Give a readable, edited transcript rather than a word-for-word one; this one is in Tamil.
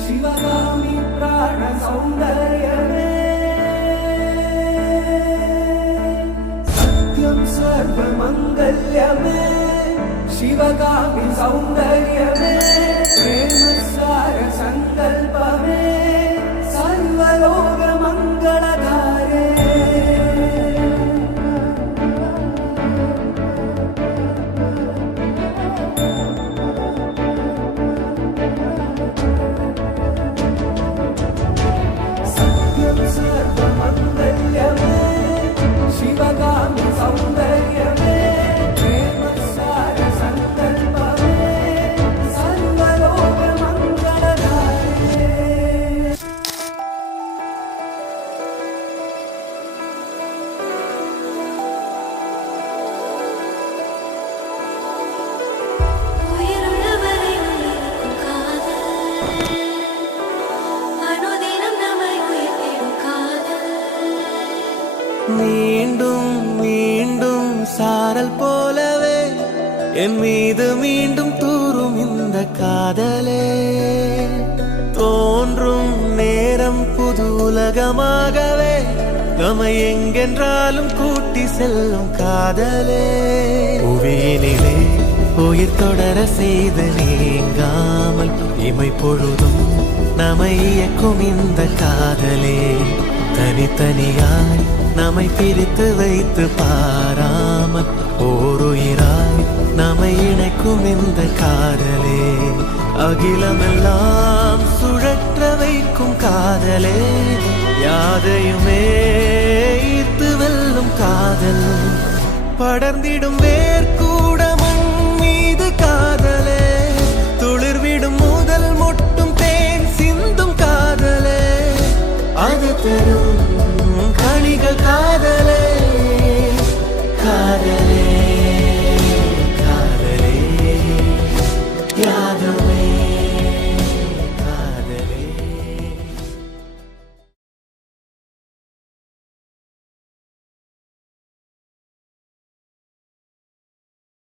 शिवगामी प्राण सौंदर्यमे सत्यं सर्वमंगल्यमे शिवगामी सौंदर्यमे प्रेमसार संकल्पमे सर्वलोक मंगलधारे सर्वमंगल्यमे शिवगामी सौंदर्यमे प्रेमसार संकल्पमे सर्वलोक मंगलधारे மீண்டும் மீண்டும் சாரல் போலவே என் மீது மீண்டும் தூரும் இந்த காதலே தோன்றும் நேரம் புது உலகமாகவே நம்மை எங்கென்றாலும் கூட்டி செல்லும் காதலே புவியினிலே உயிர் தொடர செய்து நீங்காமல் இமை பொழுதும் நம்மை இயக்கும் இந்த காதலே தனித்தனியாய் நம்மை பிரித்து வைத்து பாராமல் ஓருயிராய் நம்மை இணைக்கும் இந்த காதலே அகிலமெல்லாம் சுழற்ற வைக்கும் காதலே யாதையுமே ஈர்த்து வெல்லும் காதல் படர்ந்திடும் வேர்க்கு